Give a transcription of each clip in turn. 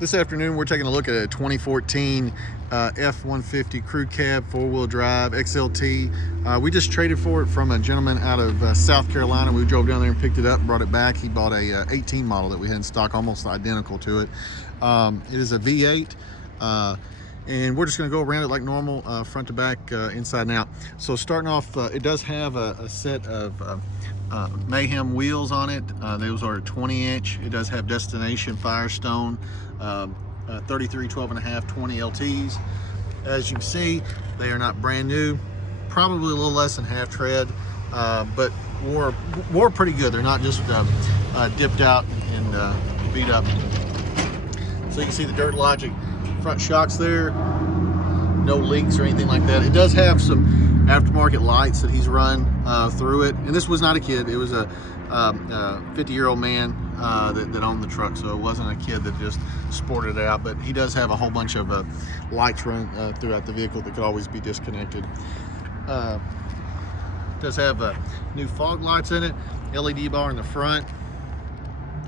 This afternoon we're taking a look at a 2014 F150 crew cab 4-wheel drive XLT. We just traded for it from a gentleman out of South Carolina. We drove down there and picked it up, brought it back. He bought a 18 model that we had in stock, almost identical to it. It is a V8. And we're just going to go around it like normal, front to back, inside and out. So starting off, it does have a set of Mayhem wheels on it. Those are 20-inch. It does have Destination Firestone 33 12.5 20 LTs. As you can see, they are not brand new, probably a little less than half tread, but wore pretty good. They're not just dipped out and beat up. So you can see the Dirt Logic front shocks there, no leaks or anything like that. It does have some aftermarket lights that he's run through it, and this was not a kid. It was a 50-year-old man that owned the truck, so it wasn't a kid that just sported it out. But he does have a whole bunch of lights run throughout the vehicle that could always be disconnected. It does have new fog lights in it, LED bar in the front,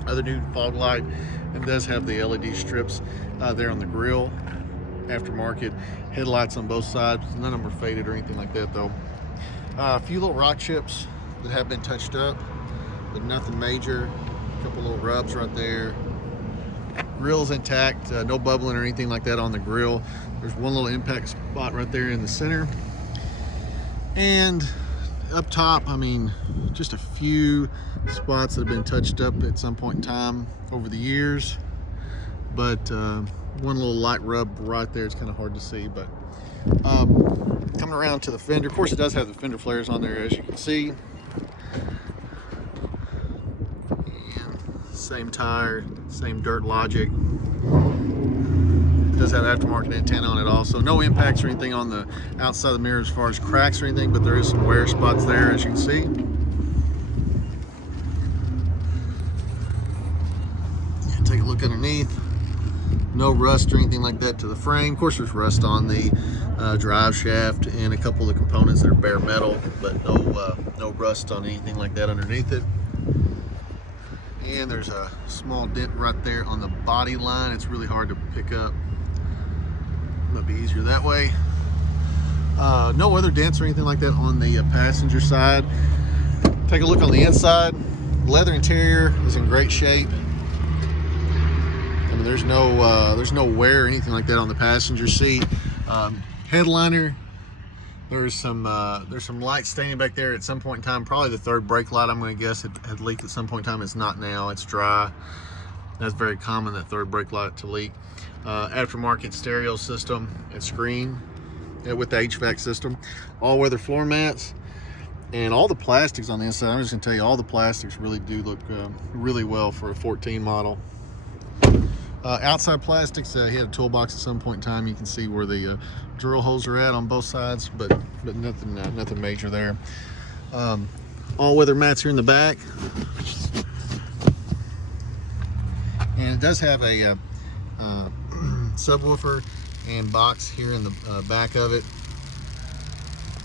other new fog light, and does have the LED strips there on the grill. Aftermarket headlights on both sides. None of them are faded or anything like that though. A few little rock chips that have been touched up, but nothing major. A couple little rubs right there. Grill's intact, no bubbling or anything like that on the grill. There's one little impact spot right there in the center. And up top, I mean, just a few spots that have been touched up at some point in time over the years. But one little light rub right there. It's kind of hard to see, but coming around to the fender, of course it does have the fender flares on there, as you can see. And same tire, same Dirt Logic. It does have aftermarket antenna on it also. No impacts or anything on the outside of the mirror as far as cracks or anything, but there is some wear spots there, as you can see. Yeah, take a look underneath. No rust or anything like that to the frame. Of course, there's rust on the drive shaft and a couple of the components that are bare metal, but no rust on anything like that underneath it. And there's a small dent right there on the body line. It's really hard to pick up. It'll be easier that way. No other dents or anything like that on the passenger side. Take a look on the inside. Leather interior is in great shape. I mean, there's no wear or anything like that on the passenger seat. Headliner, there's some light staining back there at some point in time. Probably the third brake light, I'm going to guess, it had leaked at some point in time. It's not now, it's dry. That's very common, that third brake light to leak. Aftermarket stereo system and screen with the HVAC system. All-weather floor mats. And all the plastics on the inside, I'm just going to tell you, all the plastics really do look really well for a 14 model. Outside plastics, he had a toolbox at some point in time. You can see where the drill holes are at on both sides, but nothing major there. All-weather mats here in the back, and it does have a subwoofer and box here in the back of it.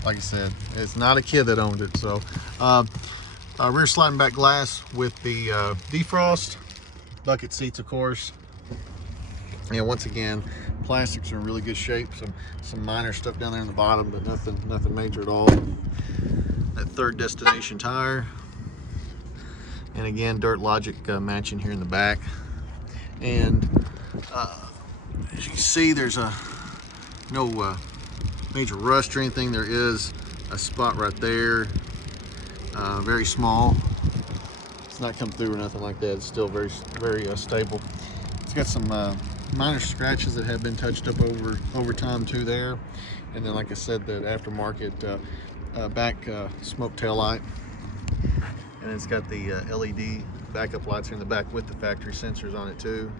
Like I said, it's not a kid that owned it. So rear sliding back glass with the defrost, bucket seats, of course. And once again, plastics are in really good shape. Some minor stuff down there in the bottom, but nothing major at all. That third Destination tire, and again, Dirt Logic matching here in the back. And as you can see, there's no major rust or anything. There is a spot right there, very small. It's not come through or nothing like that. It's still very stable. It's got some minor scratches that have been touched up over time too there. And then, like I said, that aftermarket back smoke tail light, and it's got the LED backup lights here in the back with the factory sensors on it too,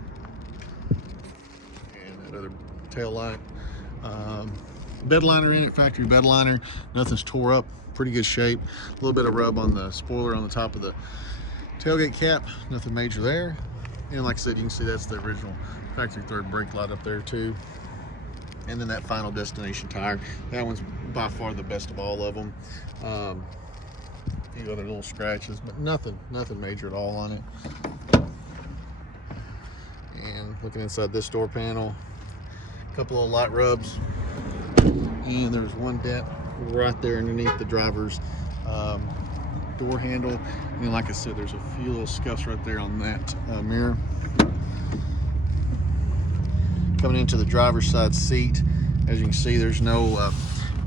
and that other tail light. Bed liner in it, factory bed liner. Nothing's tore up, pretty good shape. A little bit of rub on the spoiler on the top of the tailgate cap, nothing major there. And like I said, you can see that's the original factory third brake light up there too. And then that final Destination tire, that one's by far the best of all of them. A few other little scratches, but nothing major at all on it. And Looking inside this door panel, a couple of light rubs, and there's one dent right there underneath the driver's door handle. And like I said, there's a few little scuffs right there on that mirror. Coming into the driver's side seat, as you can see, there's no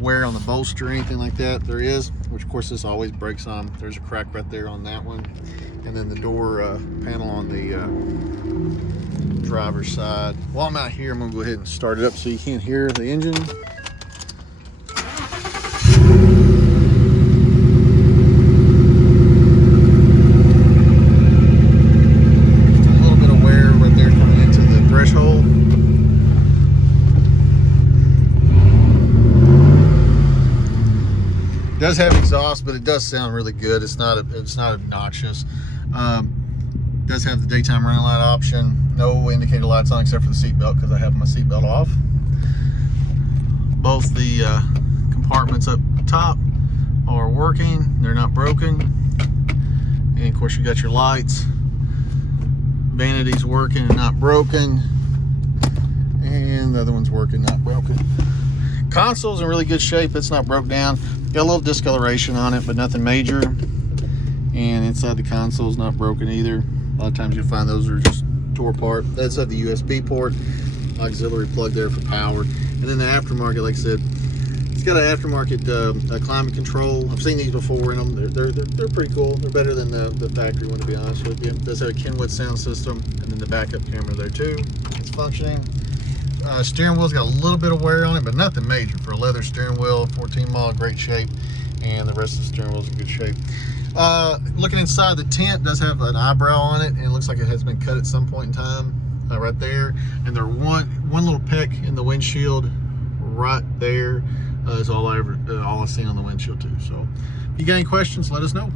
wear on the bolster or anything like that. There is, which of course this always breaks on. There's a crack right there on that one. And then the door panel on the driver's side. While I'm out here, I'm gonna go ahead and start it up so you can't hear the engine. It does have exhaust, but it does sound really good. It's not obnoxious. Does have the daytime running light option. No indicator lights on except for the seat belt because I have my seat belt off. Both the compartments up top are working. They're not broken. And of course you got your lights. Vanity's working and not broken. And the other one's working, not broken. Console's in really good shape. It's not broke down. Got a little discoloration on it, but nothing major. And inside the console's not broken either. A lot of times you'll find those are just tore apart. That's at the USB port, auxiliary plug there for power. And then the aftermarket, like I said, it's got an aftermarket climate control. I've seen these before in them. They're pretty cool. They're better than the factory one, to be honest with you. It does have a Kenwood sound system, and then the backup camera there too. It's functioning. Steering wheel's got a little bit of wear on it, but nothing major for a leather steering wheel. 14 model, great shape, and the rest of the steering wheel's in good shape. Looking inside, the tent does have an eyebrow on it, and it looks like it has been cut at some point in time, right there. And there's one little peck in the windshield right there. Is all I've seen on the windshield too. So, if you got any questions, let us know.